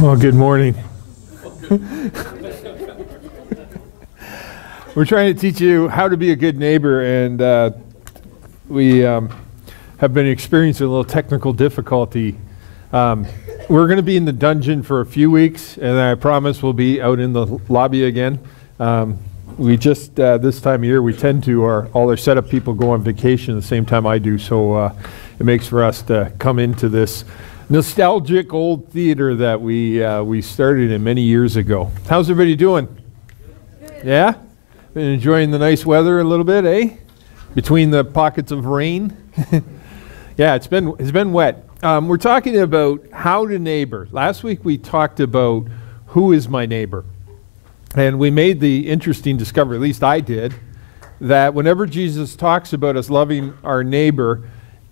Well, good morning. We're trying to teach you how to be a good neighbor, and we have been experiencing a little technical difficulty. We're going to be in the dungeon for a few weeks, and I promise we'll be out in the lobby again. We just, this time of year, we tend to, all our setup people go on vacation at the same time I do, so it makes for us to come into this nostalgic old theater that we started in many years ago. How's everybody doing? Good. Yeah? Been enjoying the nice weather a little bit, eh? Between the pockets of rain. Yeah, it's been wet. We're talking about how to neighbor. Last week we talked about who is my neighbor. And we made the interesting discovery, at least I did, that whenever Jesus talks about us loving our neighbor,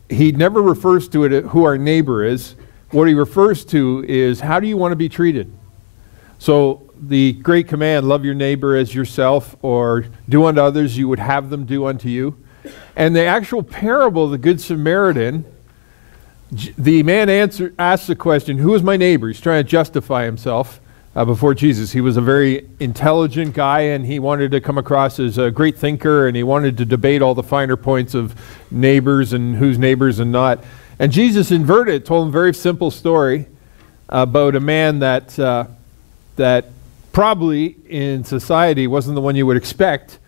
he never refers to it who our neighbor is. What he refers to is, how do you want to be treated? So the great command, love your neighbor as yourself, or do unto others you would have them do unto you. And the actual parable of the Good Samaritan, the man asks the question, who is my neighbor? He's trying to justify himself before Jesus. He was a very intelligent guy, and he wanted to come across as a great thinker, and he wanted to debate all the finer points of neighbors and who's neighbors and not. And Jesus inverted it, told him a very simple story about a man that probably in society wasn't the one you would expect,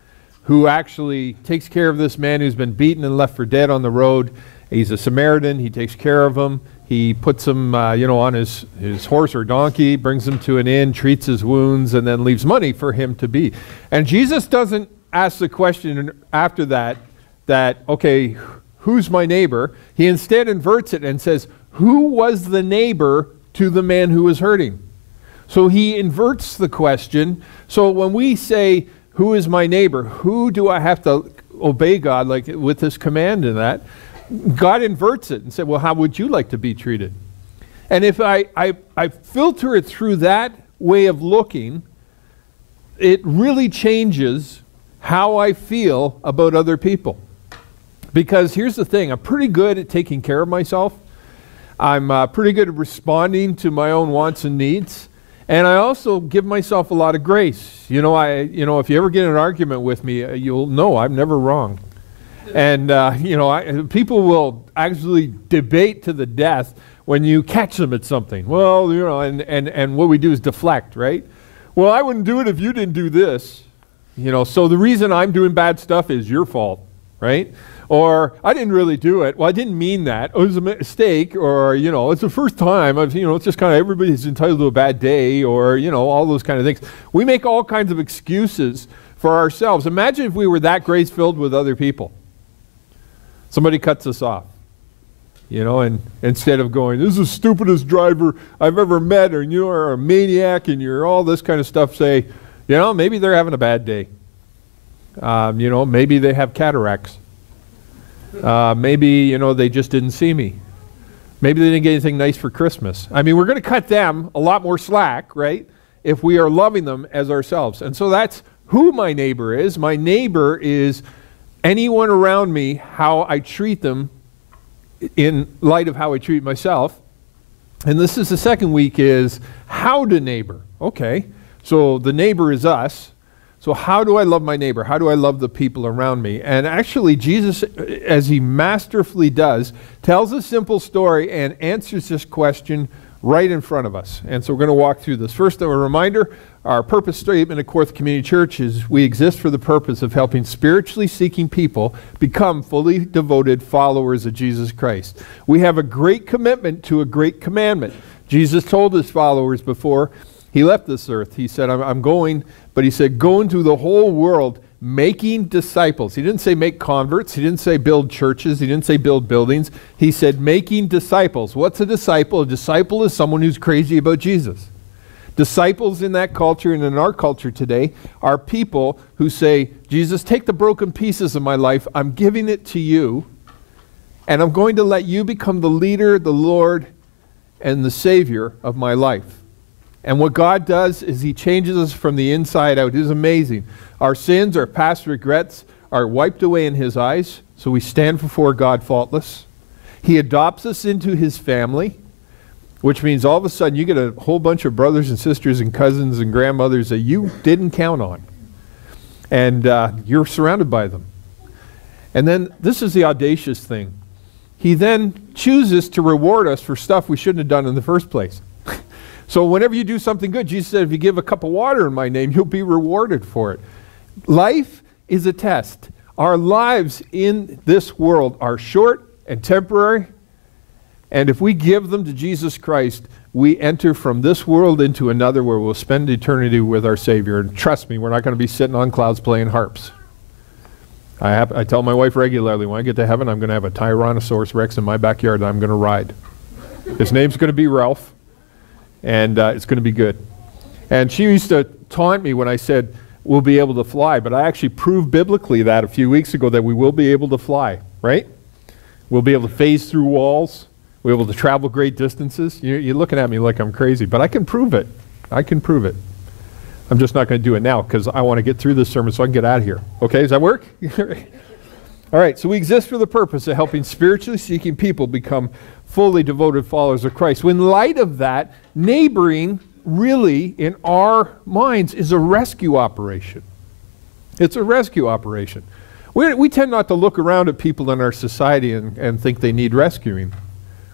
who actually takes care of this man who's been beaten and left for dead on the road. He's a Samaritan. He takes care of him. He puts him on his horse or donkey, brings him to an inn, treats his wounds, and then leaves money for him to be. And Jesus doesn't ask the question after that, okay, who's my neighbor? He instead inverts it and says, who was the neighbor to the man who was hurting? So he inverts the question. So when we say, who is my neighbor? Who do I have to obey God, like with this command and that? God inverts it and said, well, how would you like to be treated? And if I filter it through that way of looking, it really changes how I feel about other people. Because here's the thing, I'm pretty good at taking care of myself. I'm pretty good at responding to my own wants and needs. And I also give myself a lot of grace. If you ever get in an argument with me, you'll know I'm never wrong. And, people will actually debate to the death when you catch them at something. Well, and what we do is deflect, right? Well, I wouldn't do it if you didn't do this. So the reason I'm doing bad stuff is your fault, right? Or, I didn't really do it. Well, I didn't mean that. It was a mistake. Or, it's the first time. It's just kind of everybody's entitled to a bad day. Or, all those kind of things. We make all kinds of excuses for ourselves. Imagine if we were that grace-filled with other people. Somebody cuts us off. And instead of going, this is the stupidest driver I've ever met. Or you're a maniac and you're all this kind of stuff. Say, maybe they're having a bad day. Maybe they have cataracts. Maybe, they just didn't see me. Maybe they didn't get anything nice for Christmas. I mean, we're going to cut them a lot more slack, right? If we are loving them as ourselves. And so that's who my neighbor is. My neighbor is anyone around me, how I treat them in light of how I treat myself. And this is the second week is how to neighbor. Okay, so the neighbor is us. So how do I love my neighbor? How do I love the people around me? And actually, Jesus, as he masterfully does, tells a simple story and answers this question right in front of us. And so we're going to walk through this. First, a reminder, our purpose statement at Court Community Church is we exist for the purpose of helping spiritually seeking people become fully devoted followers of Jesus Christ. We have a great commitment to a great commandment. Jesus told his followers before he left this earth, he said, I'm going, but he said, go into the whole world making disciples. He didn't say make converts. He didn't say build churches. He didn't say build buildings. He said making disciples. What's a disciple? A disciple is someone who's crazy about Jesus. Disciples in that culture and in our culture today are people who say, Jesus, take the broken pieces of my life. I'm giving it to you, and I'm going to let you become the leader, the Lord, and the Savior of my life. And what God does is he changes us from the inside out. It is amazing. Our sins, our past regrets are wiped away in his eyes, so we stand before God faultless. He adopts us into his family. which means all of a sudden you get a whole bunch of brothers and sisters and cousins and grandmothers that you didn't count on. And you're surrounded by them. And then this is the audacious thing. He then chooses to reward us for stuff we shouldn't have done in the first place. So whenever you do something good, Jesus said, if you give a cup of water in my name, you'll be rewarded for it. Life is a test. Our lives in this world are short and temporary. And if we give them to Jesus Christ, we enter from this world into another where we'll spend eternity with our Savior. And trust me, we're not going to be sitting on clouds playing harps. I tell my wife regularly, when I get to heaven, I'm going to have a Tyrannosaurus Rex in my backyard that I'm going to ride. His name's going to be Ralph, and it's going to be good. And she used to taunt me when I said, we'll be able to fly, but I actually proved biblically that a few weeks ago that we will be able to fly, right? We'll be able to phase through walls. We're able to travel great distances. You're looking at me like I'm crazy, but I can prove it. I can prove it. I'm just not going to do it now because I want to get through this sermon so I can get out of here. Okay, does that work? All right, so we exist for the purpose of helping spiritually seeking people become fully devoted followers of Christ. So in light of that, neighboring really, in our minds, is a rescue operation. It's a rescue operation. We tend not to look around at people in our society and think they need rescuing,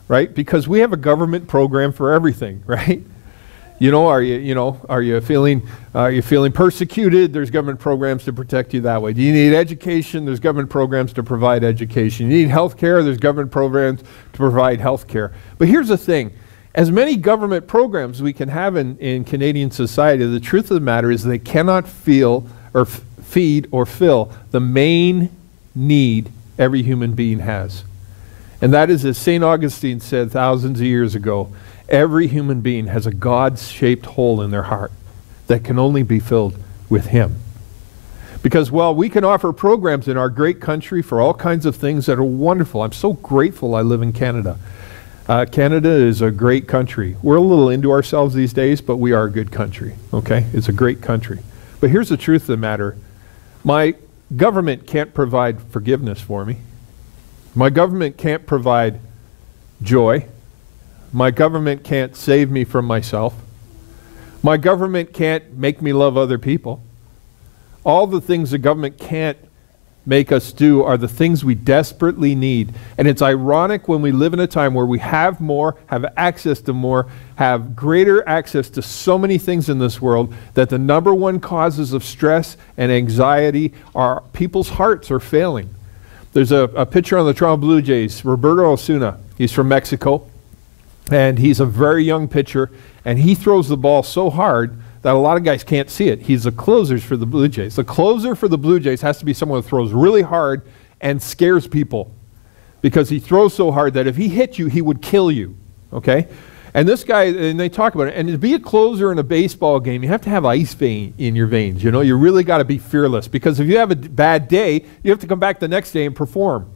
right? Because we have a government program for everything, right? Are you feeling persecuted? There's government programs to protect you that way. Do you need education? There's government programs to provide education. You need health care? There's government programs to provide health care. But here's the thing. As many government programs we can have in Canadian society, the truth of the matter is they cannot feed or fill the main need every human being has. And that is, as St. Augustine said thousands of years ago, every human being has a God-shaped hole in their heart that can only be filled with Him. Because while we can offer programs in our great country for all kinds of things that are wonderful, I'm so grateful I live in Canada. Canada is a great country. We're a little into ourselves these days, but we are a good country, okay? It's a great country. But here's the truth of the matter. My government can't provide forgiveness for me. My government can't provide joy. My government can't save me from myself. My government can't make me love other people. All the things the government can't make us do are the things we desperately need. And it's ironic when we live in a time where we have more, have access to more, have greater access to so many things in this world, that the number one causes of stress and anxiety are people's hearts are failing. There's a pitcher on the Toronto Blue Jays, Roberto Osuna. He's from Mexico. And he's a very young pitcher, and he throws the ball so hard that a lot of guys can't see it. He's the closer for the Blue Jays. The closer for the Blue Jays has to be someone who throws really hard and scares people, because he throws so hard that if he hit you, he would kill you, okay? And this guy, and they talk about it, and to be a closer in a baseball game, you have to have ice vein in your veins. You know, you really got to be fearless, because if you have a bad day, you have to come back the next day and perform.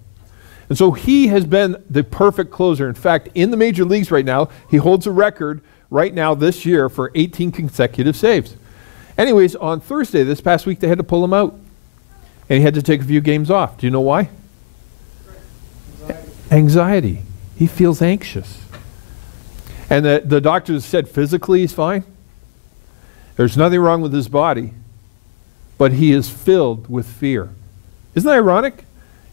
And so he has been the perfect closer. In fact, in the major leagues right now, he holds a record right now this year for 18 consecutive saves. Anyways, on Thursday this past week, they had to pull him out. And he had to take a few games off. Do you know why? Anxiety. He feels anxious. And the doctors said physically he's fine. There's nothing wrong with his body. But he is filled with fear. Isn't that ironic?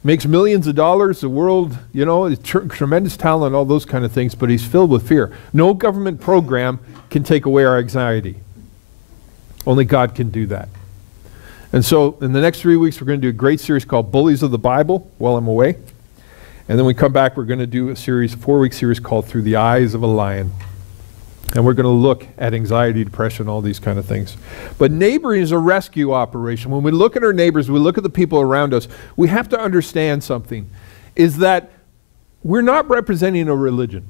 Makes millions of dollars, the world, you know, tremendous talent, all those kind of things, but he's filled with fear. No government program can take away our anxiety. Only God can do that. And so in the next 3 weeks, we're going to do a great series called Bullies of the Bible while I'm away. And then we come back, we're going to do a series, a 4-week series called Through the Eyes of a Lion. And we're going to look at anxiety, depression, all these kind of things. But neighboring is a rescue operation. When we look at our neighbors, we look at the people around us, we have to understand something, is that we're not representing a religion.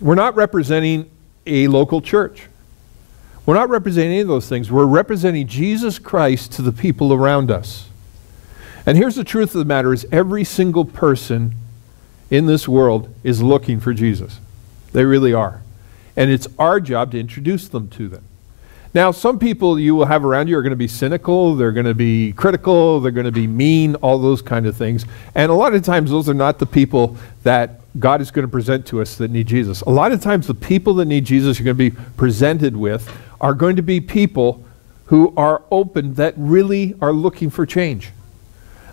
We're not representing a local church. We're not representing any of those things. We're representing Jesus Christ to the people around us. And here's the truth of the matter, is every single person in this world is looking for Jesus. They really are. And it's our job to introduce them to them. Now, some people you will have around you are going to be cynical, they're going to be critical, they're going to be mean, all those kind of things. And a lot of times those are not the people that God is going to present to us that need Jesus. A lot of times the people that need Jesus you're going to be presented with are going to be people who are open, that really are looking for change.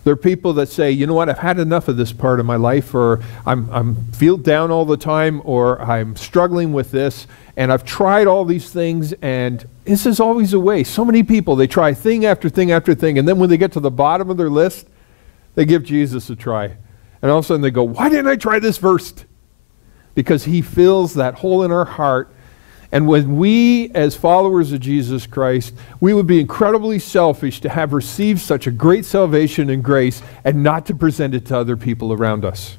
They're people that say, you know what, I've had enough of this part of my life, or I'm feel down all the time, or I'm struggling with this, and I've tried all these things, and this is always a way. So many people, they try thing after thing after thing, and then when they get to the bottom of their list, they give Jesus a try. And all of a sudden they go, why didn't I try this first? Because he fills that hole in our heart. And when we, as followers of Jesus Christ, we would be incredibly selfish to have received such a great salvation and grace and not to present it to other people around us.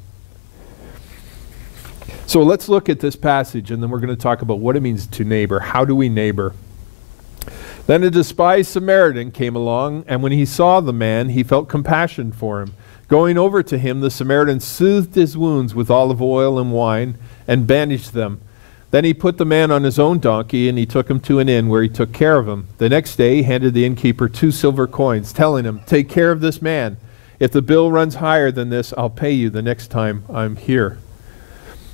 So let's look at this passage, and then we're going to talk about what it means to neighbor. How do we neighbor? Then a despised Samaritan came along, and when he saw the man, he felt compassion for him. Going over to him, the Samaritan soothed his wounds with olive oil and wine and bandaged them. Then he put the man on his own donkey, and he took him to an inn where he took care of him. The next day he handed the innkeeper 2 silver coins, telling him, take care of this man. If the bill runs higher than this, I'll pay you the next time I'm here.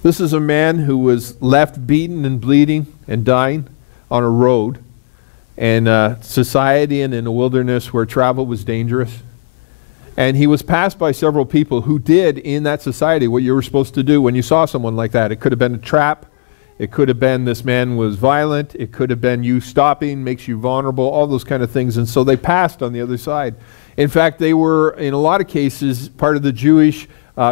This is a man who was left beaten and bleeding and dying on a road in a society and in a wilderness where travel was dangerous. And he was passed by several people who did in that society what you were supposed to do when you saw someone like that. It could have been a trap. It could have been this man was violent. It could have been you stopping, makes you vulnerable, all those kind of things. And so they passed on the other side. In fact, they were, in a lot of cases, part of the Jewish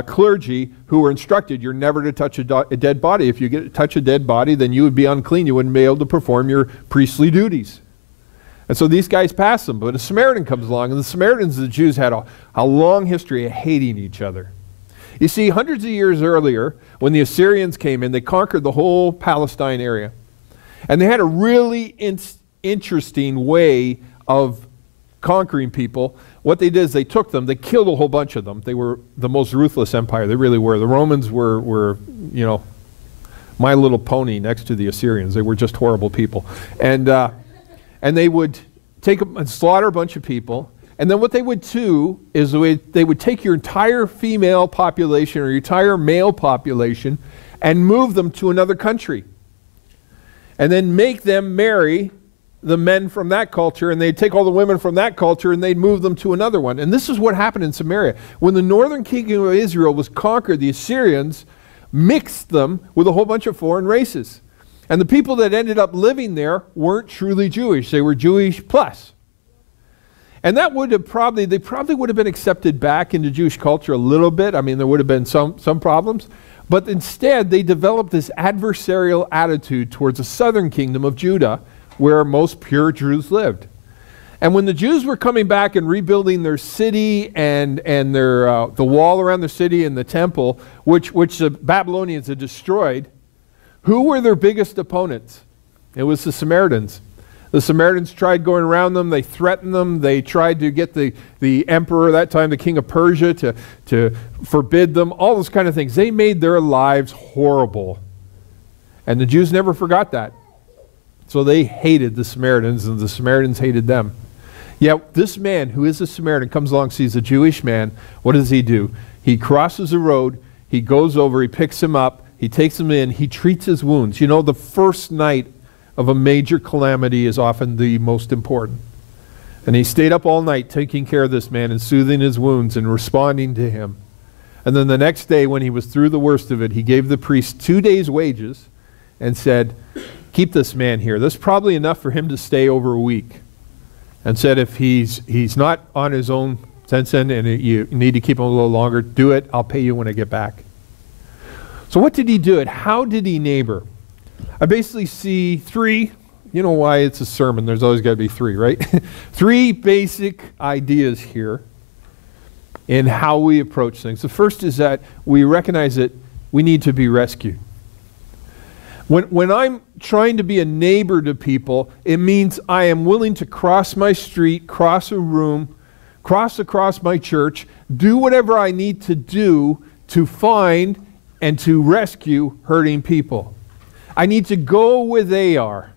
clergy who were instructed you're never to touch a dead body. If you touch a dead body, then you would be unclean. You wouldn't be able to perform your priestly duties. And so these guys passed them. But a Samaritan comes along, and the Samaritans and the Jews had a long history of hating each other. You see, hundreds of years earlier, when the Assyrians came in, they conquered the whole Palestine area. And they had a really interesting way of conquering people. What they did is they took them, they killed a whole bunch of them. They were the most ruthless empire. They really were. The Romans were you know, My Little Pony next to the Assyrians. They were just horrible people. And they would take and slaughter a bunch of people. And then what they would do is they would take your entire female population or your entire male population and move them to another country. And then make them marry the men from that culture, and they'd take all the women from that culture and they'd move them to another one. And this is what happened in Samaria. When the northern kingdom of Israel was conquered, the Assyrians mixed them with a whole bunch of foreign races. And the people that ended up living there weren't truly Jewish. They were Jewish plus. And that would have they probably would have been accepted back into Jewish culture a little bit. I mean, there would have been some problems. But instead, they developed this adversarial attitude towards the southern kingdom of Judah, where most pure Jews lived. And when the Jews were coming back and rebuilding their city and their the wall around the city and the temple, which the Babylonians had destroyed, who were their biggest opponents? It was the Samaritans. The Samaritans tried going around them. They threatened them. They tried to get the emperor, that time the king of Persia, to forbid them, all those kind of things. They made their lives horrible. And the Jews never forgot that. So they hated the Samaritans, and the Samaritans hated them. Yet this man, who is a Samaritan, comes along, sees a Jewish man. What does he do? He crosses the road. He goes over. He picks him up. He takes him in. He treats his wounds. You know, the first night of a major calamity is often the most important. And he stayed up all night taking care of this man and soothing his wounds and responding to him. And then the next day, when he was through the worst of it, he gave the priest 2 days' wages and said, keep this man here. That's probably enough for him to stay over a week. And said, if he's not on his own sense and you need to keep him a little longer, do it. I'll pay you when I get back. So what did he do it? How did he neighbor? I basically see 3, you know why it's a sermon, there's always got to be 3, right? 3 basic ideas here in how we approach things. The first is that we recognize that we need to be rescued. When I'm trying to be a neighbor to people, it means I am willing to cross my street, cross a room, cross across my church, do whatever I need to do to find and to rescue hurting people. I need to go where they are.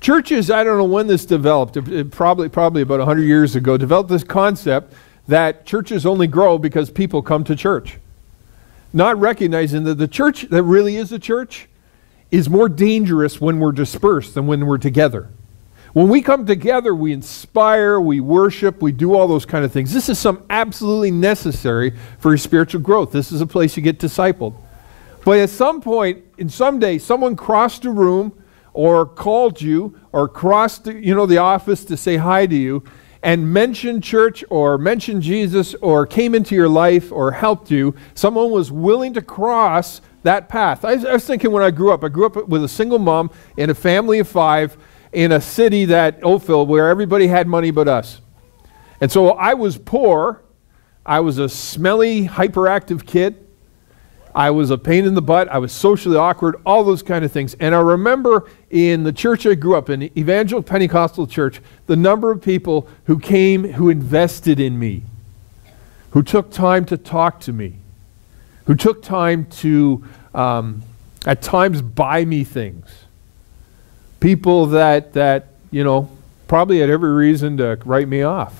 Churches, I don't know when this developed, it probably about 100 years ago, developed this concept that churches only grow because people come to church. not recognizing that the church that really is a church is more dangerous when we're dispersed than when we're together. When we come together, we inspire, we worship, we do all those kind of things. This is some absolutely necessary for your spiritual growth. This is a place you get discipled. But at some point, in some day, someone crossed a room or called you or crossed the office to say hi to you and mentioned church or mentioned Jesus or came into your life or helped you. Someone was willing to cross that path. I was thinking when I grew up with a single mom in a family of 5 in a city Oakville, where everybody had money but us. And so I was poor. I was a smelly, hyperactive kid. I was a pain in the butt. I was socially awkward, all those kind of things. And I remember in the church I grew up in, the Evangelical Pentecostal church, the number of people who came, who invested in me, who took time to talk to me, who took time to, at times, buy me things. People that probably had every reason to write me off.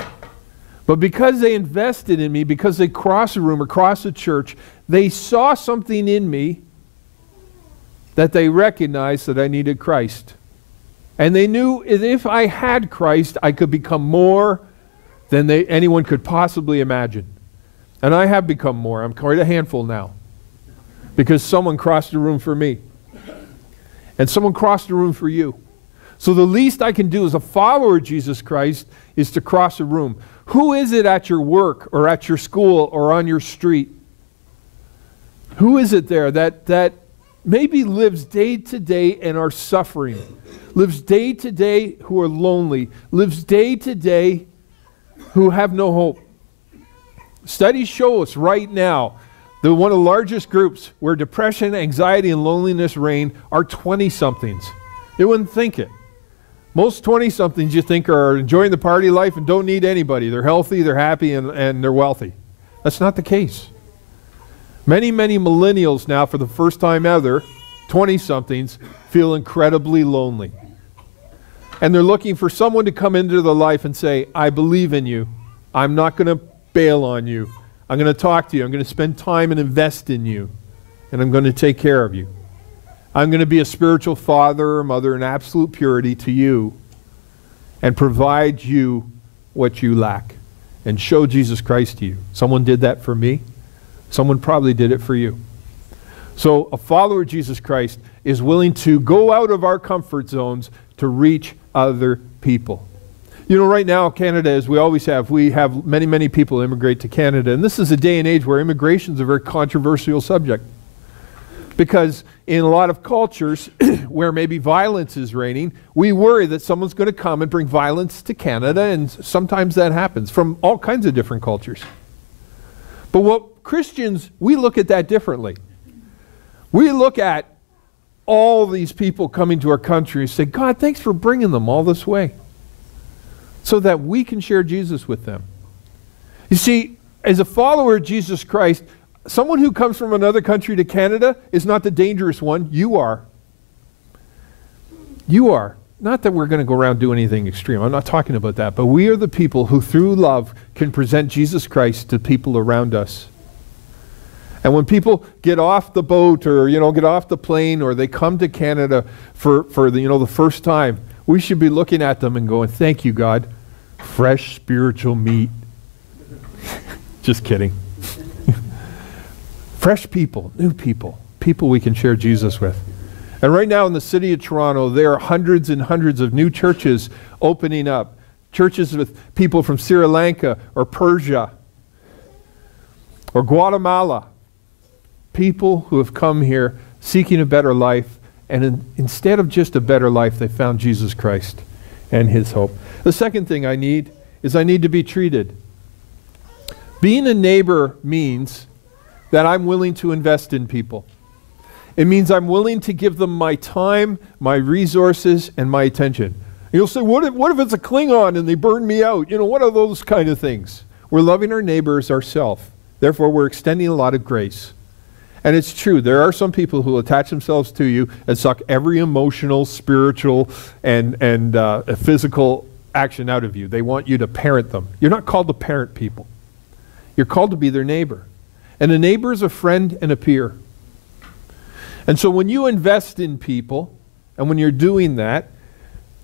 But because they invested in me, because they crossed a room or crossed a church, they saw something in me that they recognized that I needed Christ. And they knew if I had Christ, I could become more than anyone could possibly imagine. And I have become more. I'm quite a handful now. Because someone crossed the room for me. And someone crossed the room for you. So the least I can do as a follower of Jesus Christ is to cross a room. Who is it at your work or at your school or on your street? Who is it there that maybe lives day to day and are suffering? Lives day to day who are lonely? Lives day to day who have no hope? Studies show us right now that one of the largest groups where depression, anxiety, and loneliness reign are 20-somethings. You wouldn't think it. Most 20-somethings you think are enjoying the party life and don't need anybody. They're healthy, they're happy, and they're wealthy. That's not the case. Many, many millennials now, for the first time ever, 20-somethings, feel incredibly lonely. And they're looking for someone to come into their life and say, I believe in you. I'm not going to bail on you. I'm going to talk to you. I'm going to spend time and invest in you. And I'm going to take care of you. I'm going to be a spiritual father or mother in absolute purity to you and provide you what you lack and show Jesus Christ to you. Someone did that for me. Someone probably did it for you. So a follower of Jesus Christ is willing to go out of our comfort zones to reach other people. You know, right now, Canada, as we always have, we have many, many people immigrate to Canada. And this is a day and age where immigration is a very controversial subject. Because in a lot of cultures where maybe violence is reigning, we worry that someone's going to come and bring violence to Canada, and sometimes that happens from all kinds of different cultures. But what Christians, we look at that differently. We look at all these people coming to our country and say, God, thanks for bringing them all this way, so that we can share Jesus with them. You see, as a follower of Jesus Christ, someone who comes from another country to Canada is not the dangerous one. You are. You are. Not that we're going to go around and do anything extreme. I'm not talking about that. But we are the people who, through love, can present Jesus Christ to people around us. And when people get off the boat or, get off the plane or they come to Canada for the first time, we should be looking at them and going, thank you, God. Fresh spiritual meat. Just kidding. Fresh people, new people, people we can share Jesus with. And right now in the city of Toronto, there are hundreds and hundreds of new churches opening up. Churches with people from Sri Lanka or Persia or Guatemala. People who have come here seeking a better life, and instead of just a better life, they found Jesus Christ and His hope. The second thing I need is I need to be treated. Being a neighbor means that I'm willing to invest in people. It means I'm willing to give them my time, my resources, and my attention. You'll say, what if it's a Klingon and they burn me out? What are those kind of things? We're loving our neighbors ourselves. Therefore, we're extending a lot of grace. And it's true, there are some people who will attach themselves to you and suck every emotional, spiritual, and physical action out of you. They want you to parent them. You're not called to parent people. You're called to be their neighbor. And a neighbor is a friend and a peer. And so when you invest in people, and when you're doing that,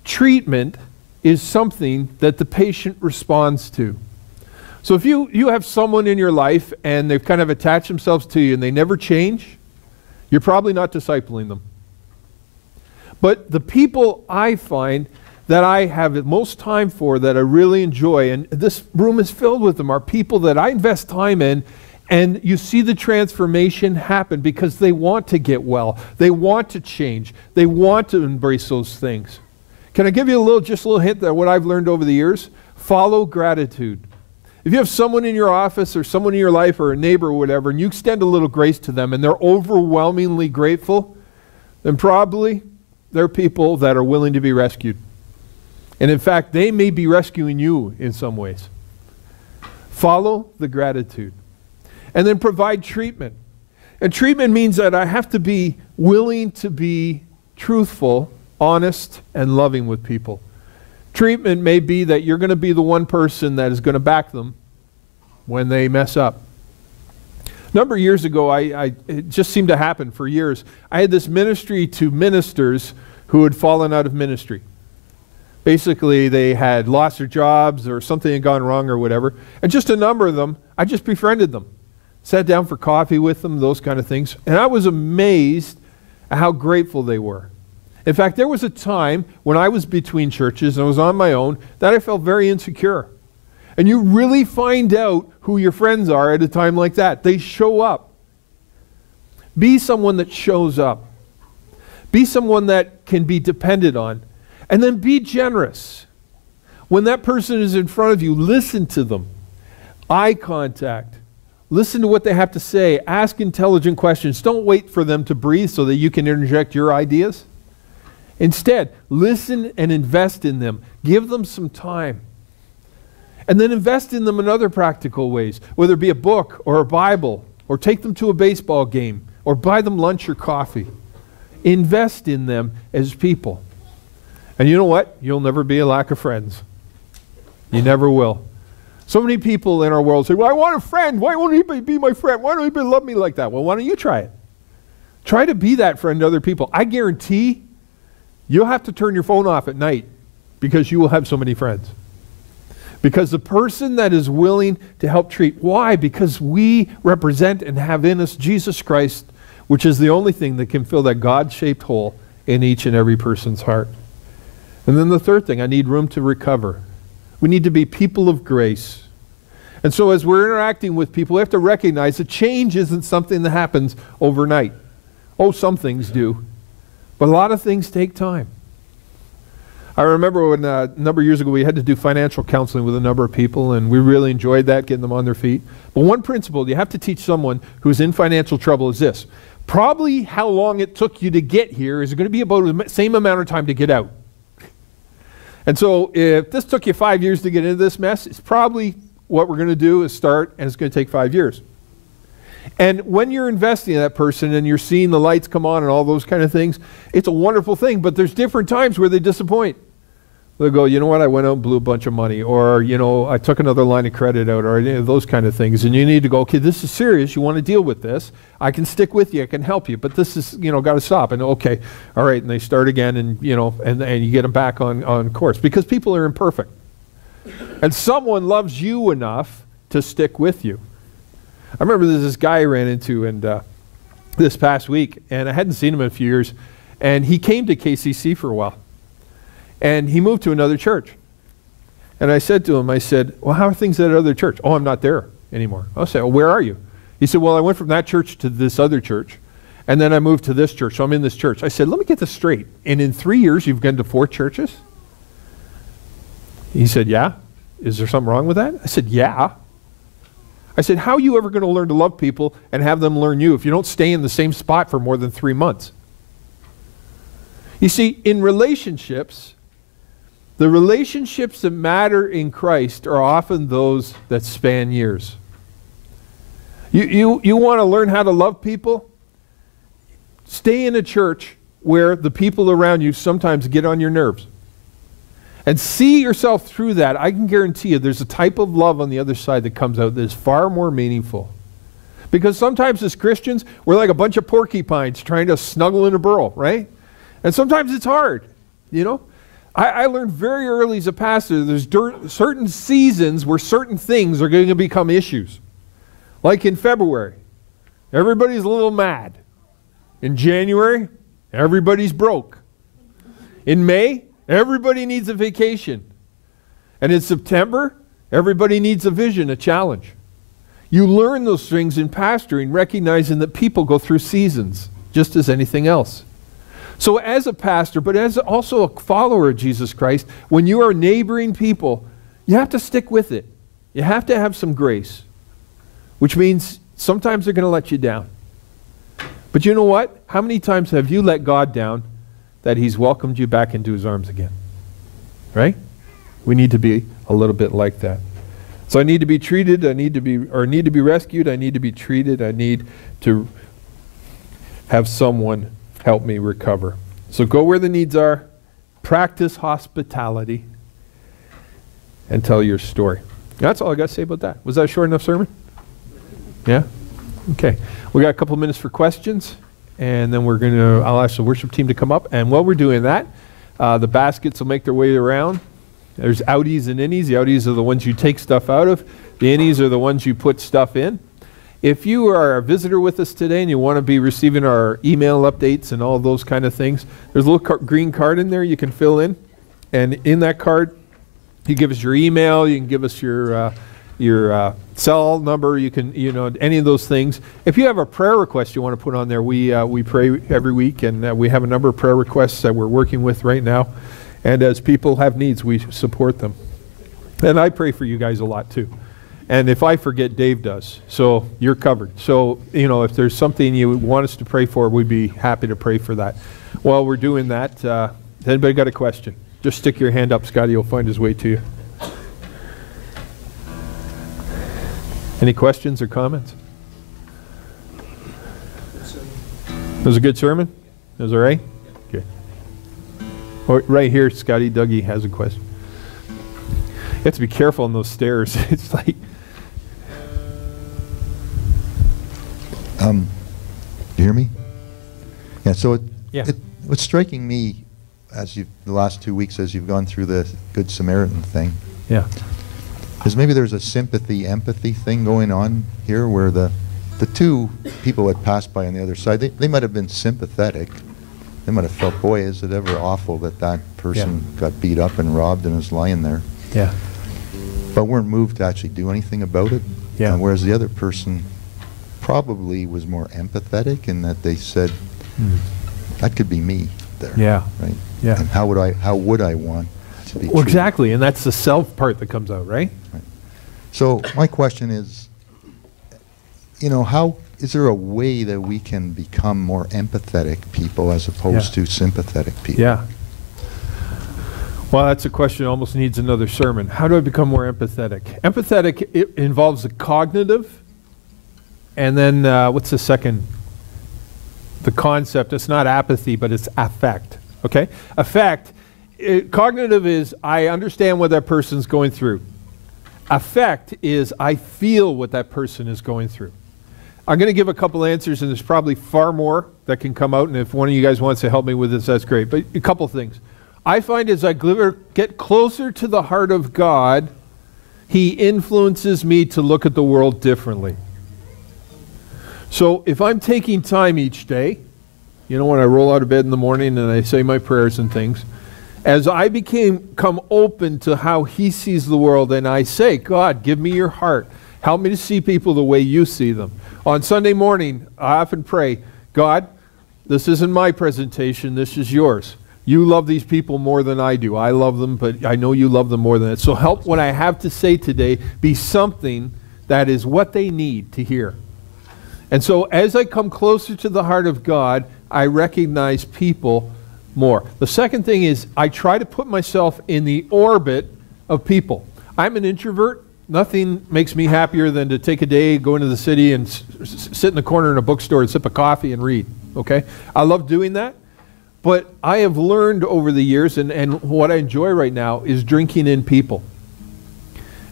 treatment is something that the patient responds to. So if you have someone in your life and they've kind of attached themselves to you and they never change, you're probably not discipling them. But the people I find that I have the most time for, that I really enjoy, and this room is filled with them, are people that I invest time in, and you see the transformation happen because they want to get well. They want to change. They want to embrace those things. Can I give you just a little hint that what I've learned over the years? Follow gratitude. If you have someone in your office or someone in your life or a neighbor or whatever, and you extend a little grace to them and they're overwhelmingly grateful, then probably they're people that are willing to be rescued. And in fact, they may be rescuing you in some ways. Follow the gratitude. And then provide treatment. And treatment means that I have to be willing to be truthful, honest, and loving with people. Treatment may be that you're going to be the one person that is going to back them when they mess up. A number of years ago, it just seemed to happen for years. I had this ministry to ministers who had fallen out of ministry. Basically, they had lost their jobs or something had gone wrong or whatever. And just a number of them, I just befriended them. Sat down for coffee with them, those kind of things. And I was amazed at how grateful they were. In fact, there was a time when I was between churches and I was on my own that I felt very insecure. And you really find out who your friends are at a time like that. They show up. Be someone that shows up. Be someone that can be depended on. And then be generous. When that person is in front of you, listen to them. Eye contact. Listen to what they have to say. Ask intelligent questions. Don't wait for them to breathe so that you can interject your ideas. Instead, listen and invest in them. Give them some time. And then invest in them in other practical ways, whether it be a book or a Bible, or take them to a baseball game, or buy them lunch or coffee. Invest in them as people. And you know what? You'll never be a lack of friends. You never will. So many people in our world say, well, I want a friend. Why won't anybody be my friend? Why don't anybody love me like that? Well, why don't you try it? Try to be that friend to other people. I guarantee you'll have to turn your phone off at night because you will have so many friends. Because the person that is willing to help treat, why? Because we represent and have in us Jesus Christ, which is the only thing that can fill that God-shaped hole in each and every person's heart. And then the third thing, I need room to recover. We need to be people of grace. And so as we're interacting with people, we have to recognize that change isn't something that happens overnight. Oh, some things do. But a lot of things take time. I remember when a number of years ago we had to do financial counseling with a number of people, and we really enjoyed that, getting them on their feet. But one principle you have to teach someone who's in financial trouble is this. Probably how long it took you to get here is going to be about the same amount of time to get out. And so if this took you 5 years to get into this mess, it's probably what we're going to do is start, and it's going to take 5 years. And when you're investing in that person and you're seeing the lights come on and all those kind of things, it's a wonderful thing, but there's different times where they disappoint. They'll go, you know what, I went out and blew a bunch of money, or, you know, I took another line of credit out, or any of those kind of things. And you need to go, okay, this is serious. You want to deal with this. I can stick with you. I can help you. But this is, you know, got to stop. And okay, all right. And they start again, and, you know, and you get them back on course. Because people are imperfect. And someone loves you enough to stick with you. I remember there's this guy I ran into this past week, and I hadn't seen him in a few years. And he came to KCC for a while. And he moved to another church. And I said to him, I said, well, how are things at other church? Oh, I'm not there anymore. I'll say, well, where are you? He said, well, I went from that church to this other church. And then I moved to this church, so I'm in this church. I said, let me get this straight. And in 3 years, you've gone to 4 churches? He said, yeah. Is there something wrong with that? I said, yeah. I said, how are you ever going to learn to love people and have them learn you if you don't stay in the same spot for more than 3 months? You see, in relationships, the relationships that matter in Christ are often those that span years. You want to learn how to love people? Stay in a church where the people around you sometimes get on your nerves. And see yourself through that. I can guarantee you there's a type of love on the other side that comes out that is far more meaningful. Because sometimes as Christians, we're like a bunch of porcupines trying to snuggle in a burrow, right? And sometimes it's hard, you know? I learned very early as a pastor, there's certain seasons where certain things are going to become issues. Like in February, everybody's a little mad. In January, everybody's broke. In May, everybody needs a vacation. And in September, everybody needs a vision, a challenge. You learn those things in pastoring, recognizing that people go through seasons, just as anything else. So as a pastor, but as also a follower of Jesus Christ, when you are neighboring people, you have to stick with it. You have to have some grace, which means sometimes they're going to let you down. But you know what? How many times have you let God down that He's welcomed you back into His arms again? Right? We need to be a little bit like that. So I need to be treated, I need to be rescued, I need to be treated, I need to have someone help me recover. So go where the needs are, practice hospitality, and tell your story. That's all I got to say about that. Was that a short enough sermon? Yeah? Okay. We got a couple minutes for questions, and then I'll ask the worship team to come up, and while we're doing that, the baskets will make their way around. There's outies and innies. The outies are the ones you take stuff out of. The innies are the ones you put stuff in. If you are a visitor with us today and you want to be receiving our email updates and all those kind of things, there's a little green card in there you can fill in. And in that card, you give us your email, you can give us your cell number, you can, any of those things. If you have a prayer request you want to put on there, we pray every week, and we have a number of prayer requests that we're working with right now. And as people have needs, we support them. And I pray for you guys a lot too. And if I forget, Dave does. So you're covered. So, if there's something you want us to pray for, we'd be happy to pray for that. While we're doing that, has anybody got a question? Just stick your hand up. Scotty will find his way to you. Any questions or comments? It was a good sermon? It was all right? Good. Oh, right here, Scotty Dougie has a question. You have to be careful on those stairs. It's like... you hear me? Yeah, so what's striking me the last 2 weeks as you've gone through the Good Samaritan thing, is maybe there's a sympathy, empathy thing going on here where the two people that passed by on the other side, they might have been sympathetic. They might have felt, boy, is it ever awful that person got beat up and robbed and is lying there. Yeah. But weren't moved to actually do anything about it. Yeah. Whereas the other person probably was more empathetic in that they said, that could be me there. Yeah. Right? Yeah. And how would I want to be treated? Exactly, and that's the self part that comes out, right? Right. So my question is, how is there a way that we can become more empathetic people as opposed to sympathetic people? Yeah. Well, that's a question that almost needs another sermon. How do I become more empathetic? Empathetic, it involves the cognitive, and then what's the second? The concept. It's not apathy, but it's affect. Okay? Affect, cognitive is I understand what that person's going through. Affect is I feel what that person is going through. I'm going to give a couple answers, and there's probably far more that can come out, and if one of you guys wants to help me with this, that's great. But a couple things. I find as I get closer to the heart of God, He influences me to look at the world differently. So if I'm taking time each day, when I roll out of bed in the morning and I say my prayers and things, as I become open to how He sees the world, and I say, God, give me your heart. Help me to see people the way you see them. On Sunday morning, I often pray, God, this isn't my presentation, this is yours. You love these people more than I do. I love them, but I know you love them more than that. So help what I have to say today be something that is what they need to hear. And so as I come closer to the heart of God, I recognize people more. The second thing is I try to put myself in the orbit of people. I'm an introvert. Nothing makes me happier than to take a day, go into the city, and sit in the corner in a bookstore and sip a coffee and read. Okay? I love doing that. But I have learned over the years, and what I enjoy right now is drinking in people.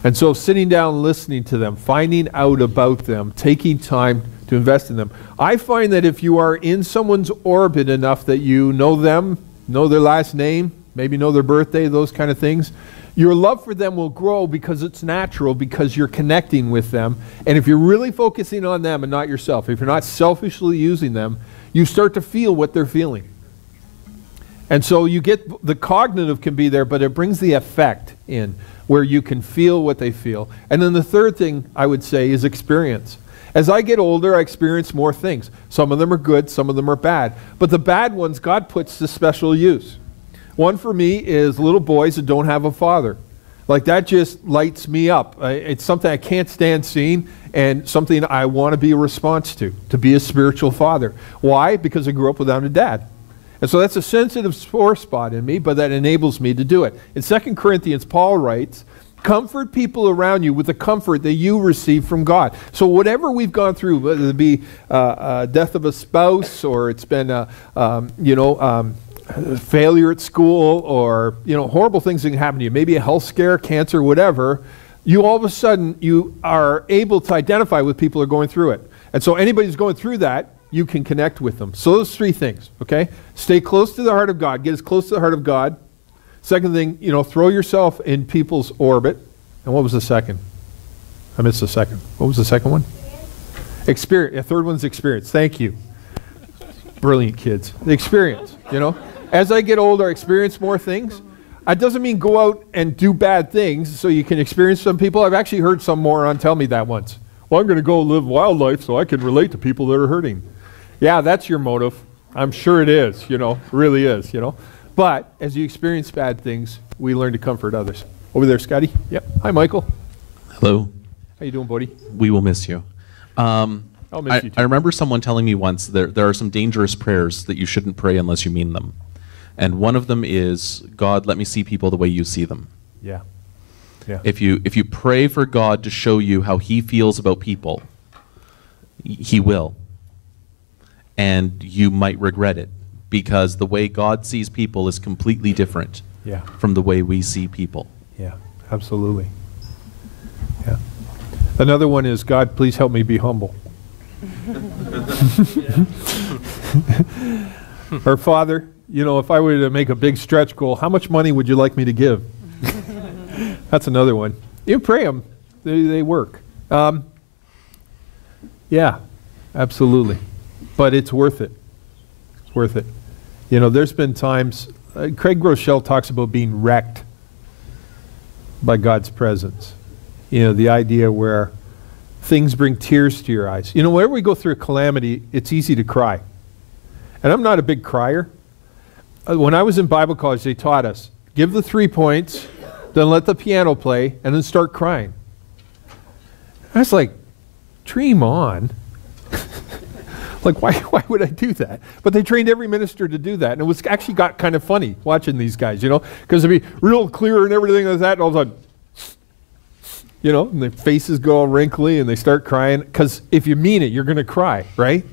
And so sitting down, listening to them, finding out about them, taking time to invest in them. I find that if you are in someone's orbit enough that you know them, know their last name, maybe know their birthday, those kind of things, your love for them will grow because it's natural, because you're connecting with them. And if you're really focusing on them and not yourself, if you're not selfishly using them, you start to feel what they're feeling. And so you get, the cognitive can be there, but it brings the affect in, where you can feel what they feel. And then the third thing I would say is experience. As I get older, I experience more things. Some of them are good, some of them are bad. But the bad ones, God puts to special use. One for me is little boys that don't have a father. Like, that just lights me up. It's something I can't stand seeing, and something I want to be a response to be a spiritual father. Why? Because I grew up without a dad. And so that's a sensitive sore spot in me, but that enables me to do it. In 2 Corinthians, Paul writes, comfort people around you with the comfort that you receive from God. So whatever we've gone through, whether it be death of a spouse, or it's been failure at school, or horrible things that can happen to you, maybe a health scare, cancer, whatever, you all of a sudden you are able to identify with people who are going through it. And so anybody who's going through that, you can connect with them. So those three things, okay? Stay close to the heart of God. Get as close to the heart of God. Second thing, throw yourself in people's orbit. And what was the second? I missed the second. What was the second one? Experience. The third one's experience. Thank you. Brilliant kids. The experience, As I get older, I experience more things. It doesn't mean go out and do bad things so you can experience some people. I've actually heard some moron tell me that once. Well, I'm going to go live wildlife so I can relate to people that are hurting. Yeah, that's your motive. I'm sure it is, really is, But as you experience bad things, we learn to comfort others. Over there, Scotty. Yep. Hi, Michael. Hello. How you doing, buddy? We will miss you. I'll miss you too. I remember someone telling me once there are some dangerous prayers that you shouldn't pray unless you mean them. And one of them is, God, let me see people the way you see them. Yeah. Yeah. If you pray for God to show you how he feels about people, he will. And you might regret it, because the way God sees people is completely different from the way we see people. Yeah, absolutely. Yeah. Another one is, God, please help me be humble. Or, Father, if I were to make a big stretch goal, how much money would you like me to give? That's another one. You pray them. They work. Yeah, absolutely. But it's worth it. It's worth it. There's been times, Craig Rochelle talks about being wrecked by God's presence. The idea where things bring tears to your eyes. Whenever we go through a calamity, it's easy to cry. And I'm not a big crier. When I was in Bible college, they taught us, give the 3 points, then let the piano play, and then start crying. I was like, dream on. Like, why would I do that? But they trained every minister to do that. And it was actually got kind of funny watching these guys, because they'd be real clear and everything like that, and all of a sudden, and their faces go all wrinkly and they start crying. Because if you mean it, you're going to cry, right?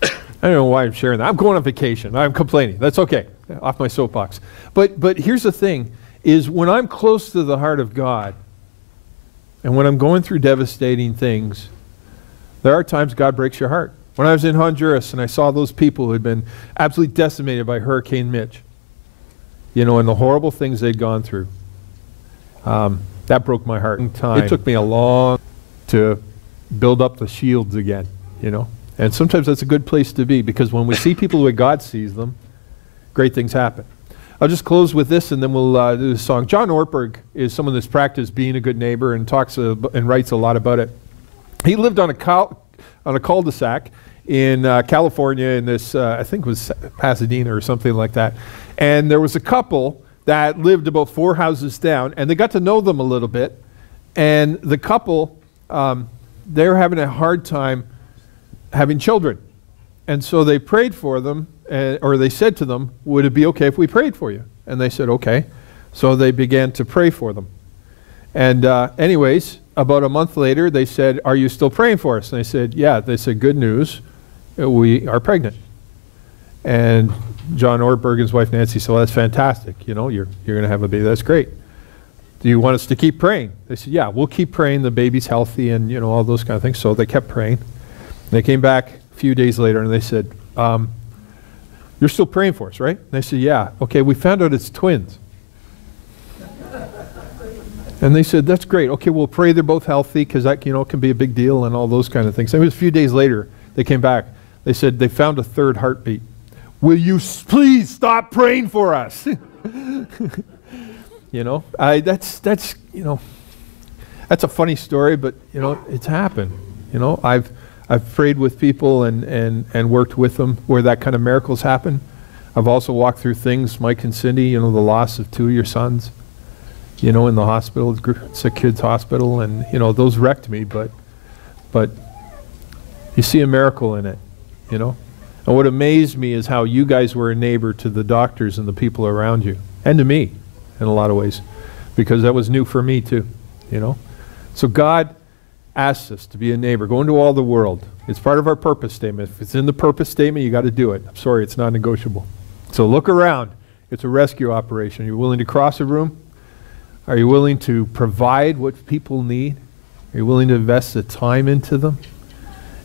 I don't know why I'm sharing that. I'm going on vacation. I'm complaining. That's okay. Off my soapbox. But here's the thing, is when I'm close to the heart of God, and when I'm going through devastating things, there are times God breaks your heart. When I was in Honduras and I saw those people who had been absolutely decimated by Hurricane Mitch, and the horrible things they'd gone through, that broke my heart. It took me a long time to build up the shields again, And sometimes that's a good place to be, because when we see people the way God sees them, great things happen. I'll just close with this, and then we'll do the song. John Ortberg is someone that's practiced being a good neighbor and talks and writes a lot about it. He lived on a cul-de-sac in California, in this, I think it was Pasadena or something like that. And there was a couple that lived about 4 houses down, and they got to know them a little bit. And the couple, they were having a hard time having children. And so they prayed for them, or they said to them, would it be okay if we prayed for you? And they said, okay. So they began to pray for them. And anyways, about a month later, they said, are you still praying for us? And they said, yeah. They said, good news, we are pregnant. And John Ortberg and his wife Nancy said, well, that's fantastic. You're going to have a baby. That's great. do you want us to keep praying? They said, yeah, we'll keep praying. The baby's healthy and, you know, all those kind of things. So they kept praying. They came back a few days later and they said, you're still praying for us, right? And they said, yeah. Okay, we found out it's twins. And they said, that's great. Okay, we'll pray they're both healthy because that, you know, can be a big deal and all those kind of things. And it was a few days later, they came back. They said they found a third heartbeat. Will you please stop praying for us? You know, that's you know, that's a funny story, but you know, it's happened. You know, I've prayed with people and worked with them where that kind of miracles happen. I've also walked through things, Mike and Cindy, you know, the loss of 2 of your sons, you know, in the hospital, sick kids hospital, and you know, those wrecked me, but you see a miracle in it, you know. And what amazed me is how you guys were a neighbor to the doctors and the people around you, and to me in a lot of ways, because that was new for me too, you know. So God asks us to be a neighbor. Go into all the world. It's part of our purpose statement. If it's in the purpose statement, you got to do it. I'm sorry, it's not negotiable. So look around. It's a rescue operation. Are you willing to cross a room? Are you willing to provide what people need? Are you willing to invest the time into them?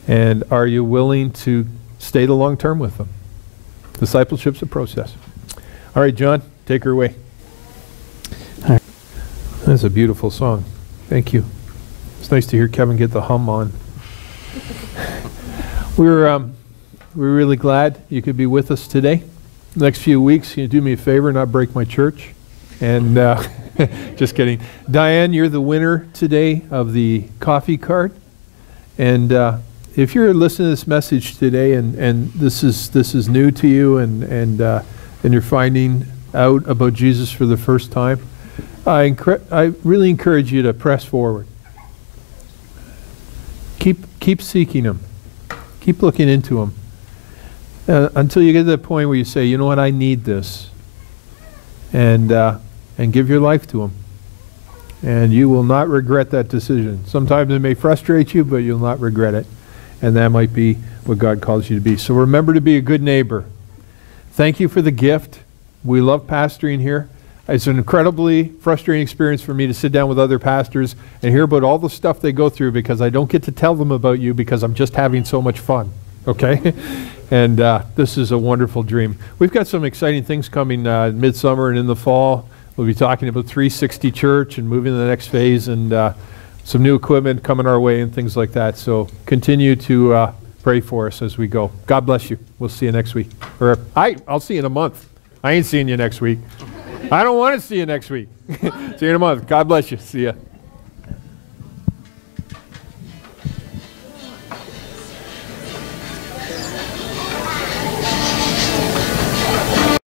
And are you willing to stay the long term with them? Discipleship's a process. All right, John, take her away. That's a beautiful song. Thank you. It's nice to hear Kevin get the hum on. We're really glad you could be with us today. The next few weeks, can you do me a favor, not break my church? And just kidding. Diane, you're the winner today of the coffee card. And if you're listening to this message today and this is new to you and you're finding out about Jesus for the first time, I really encourage you to press forward. Keep seeking Him. Keep looking into Him until you get to the point where you say, you know what, I need this, and give your life to Him. And you will not regret that decision. Sometimes it may frustrate you, but you'll not regret it. And that might be what God calls you to be. So remember to be a good neighbor. Thank you for the gift. We love pastoring here. It's an incredibly frustrating experience for me to sit down with other pastors and hear about all the stuff they go through because I don't get to tell them about you because I'm just having so much fun. Okay? And this is a wonderful dream. We've got some exciting things coming midsummer and in the fall. We'll be talking about 360 Church and moving to the next phase and some new equipment coming our way and things like that. So continue to pray for us as we go. God bless you. We'll see you next week. Or I'll see you in a month. I ain't seeing you next week. I don't want to see you next week. See you in a month. God bless you. See ya.